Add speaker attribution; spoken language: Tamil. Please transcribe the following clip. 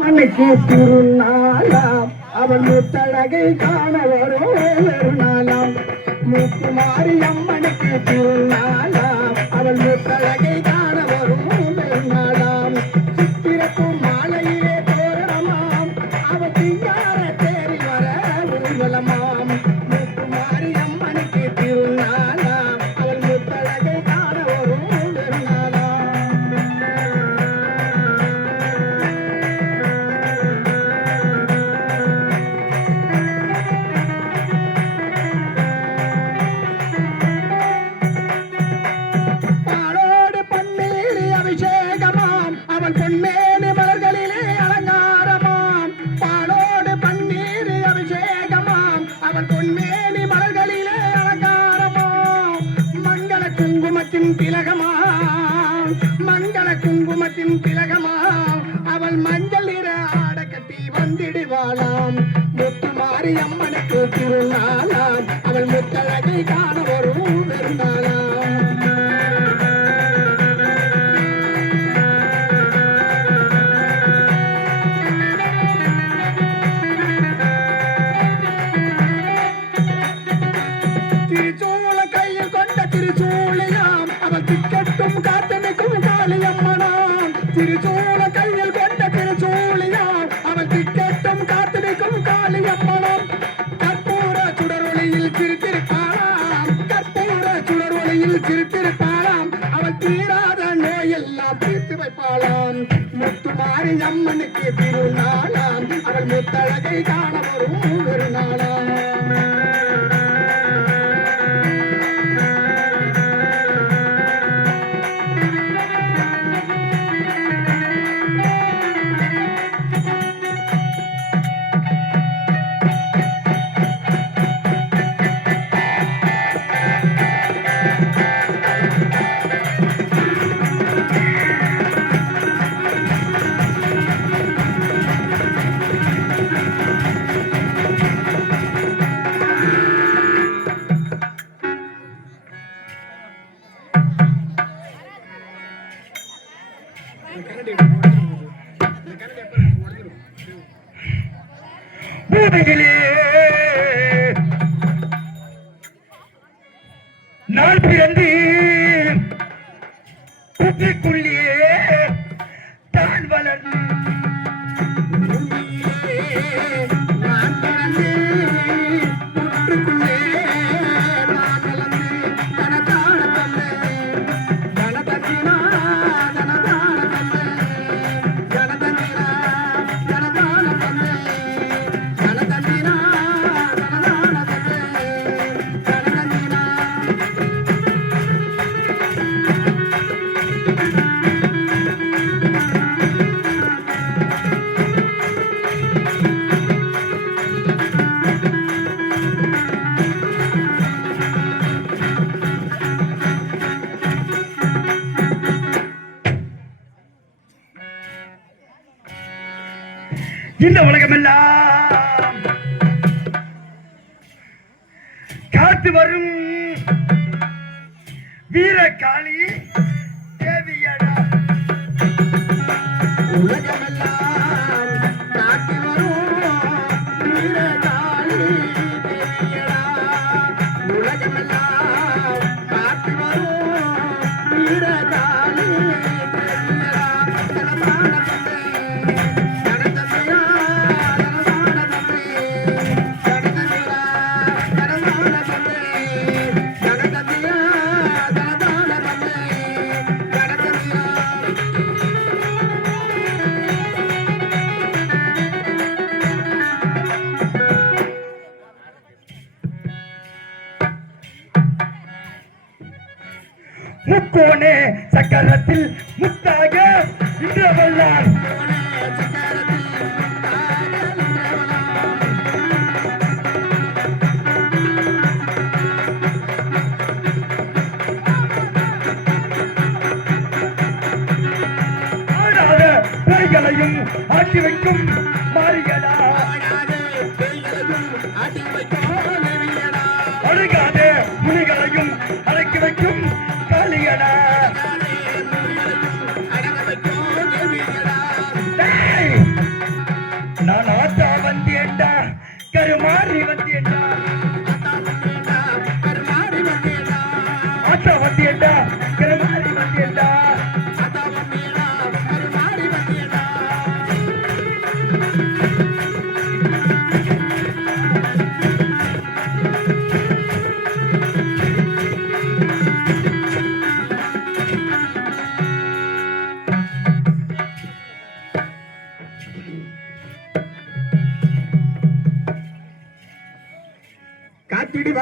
Speaker 1: மண்ணுக்கு திருநாளாம். அவள் முத்தழகை காண வரோ ஒரு நாளாம் முத்துமாரி அம்மனுக்கு திருநாளாம். அவள் முத்தழகை காண வரும் அவன் பொன்மேனி மலர்களிலே அலங்காரமாம். பாலோடு பன்னீர் அபிஷேகமாம். அவன் பொன்மேனி மலர்களிலே அலங்காரமாம். மங்கள குங்குமத்தின் திலகமாம். மங்கள குங்குமத்தின் திலகமாம். அவள் மஞ்சள் நிற ஆட கட்டி வந்திடுவாளாம். முத்துமாரி அம்மனுக்கு திருநாளாம். அவள் முத்தழகை காண வரும் பெருநாளாம். சுடரொளியில் சிரித்திருப்பாளாம் கற்பூர சுடரொளியில் சிரித்திருப்பாளாம் அவள் தீராத நோயெல்லாம் தீர்த்து வைப்பாளாம். முத்துமாரி அம்மனுக்கு திருநாளாம். அவள் முத்தழகை காண வரும் ஒரு நாளாம். பூமியிலே நான் பிறந்து புற்றுக்குள்ளே இந்த உலகமெல்லாம் காத்து வரும் வீரகாளி தேவியடா. உலகமெல்லாம் முக்கோணே சக்கரத்தில் முத்தாக இன்றவள்ளான் ஆடாத பேய்களையும் ஆட்டி வைக்கும் மாறியடா கருமாறி வந்தேடா ஆத்தா வந்தேடா கருமாறி
Speaker 2: காத்திடி